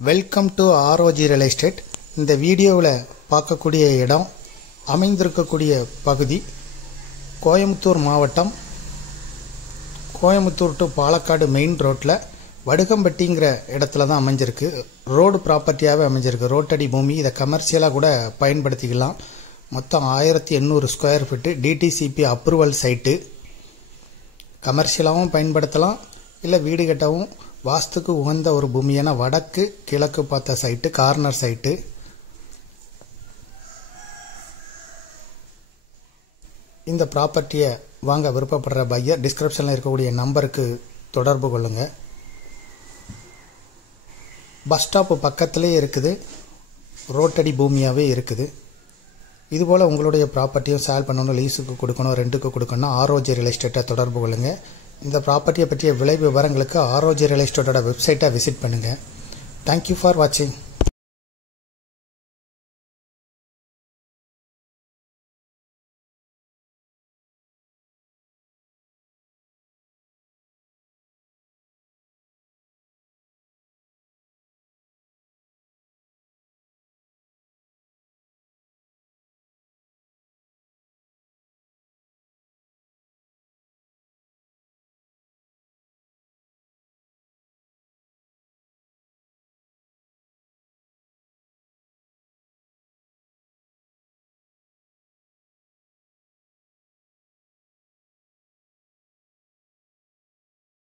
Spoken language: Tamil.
Welcome to ROG real estate. இந்த வீடியோவில் பார்க்கக்கூடிய இடம் அமைந்திருக்கக்கூடிய பகுதி கோயம்புத்தூர் மாவட்டம், கோயம்புத்தூர் டு பாலக்காடு மெயின் ரோட்டில் வடுகம்பட்டிங்கிற இடத்துல தான் அமைஞ்சிருக்கு. ரோடு ப்ராப்பர்ட்டியாகவே அமைஞ்சிருக்கு. ரோட்டடி பூமி. இதை கமர்ஷியலாக கூட பயன்படுத்திக்கலாம். மொத்தம் 1800 square feet. DTCP approval site. கமர்ஷியலாகவும் பயன்படுத்தலாம், இல்லை வீடு கட்டவும் வாஸ்துக்கு உகந்த ஒரு பூமியான வடக்கு கிழக்கு பார்த்த சைட்டு, கார்னர் சைட்டு. இந்த ப்ராப்பர்ட்டியை வாங்க விருப்பப்படுற பையர் டிஸ்கிரிப்ஷனில் இருக்கக்கூடிய நம்பருக்கு தொடர்பு கொள்ளுங்கள். பஸ் ஸ்டாப்பு பக்கத்துலேயே இருக்குது. ரோட்டடி பூமியாகவே இருக்குது. இதுபோல் உங்களுடைய ப்ராப்பர்ட்டியும் சேல் பண்ணணும், லீஸுக்கு கொடுக்கணும், ரெண்டுக்கு கொடுக்கணும், ஆர்ஓஜி ரியல் எஸ்டேட்டை தொடர்பு கொள்ளுங்கள். இந்த ப்ராப்பர்ட்டியை பற்றிய விலை விவரங்களுக்கு ஆர்ஓஜி ரியல் எஸ்டேட்டோட வெப்சைட்டை விசிட் பண்ணுங்கள். தேங்க்யூ ஃபார் வாட்சிங்.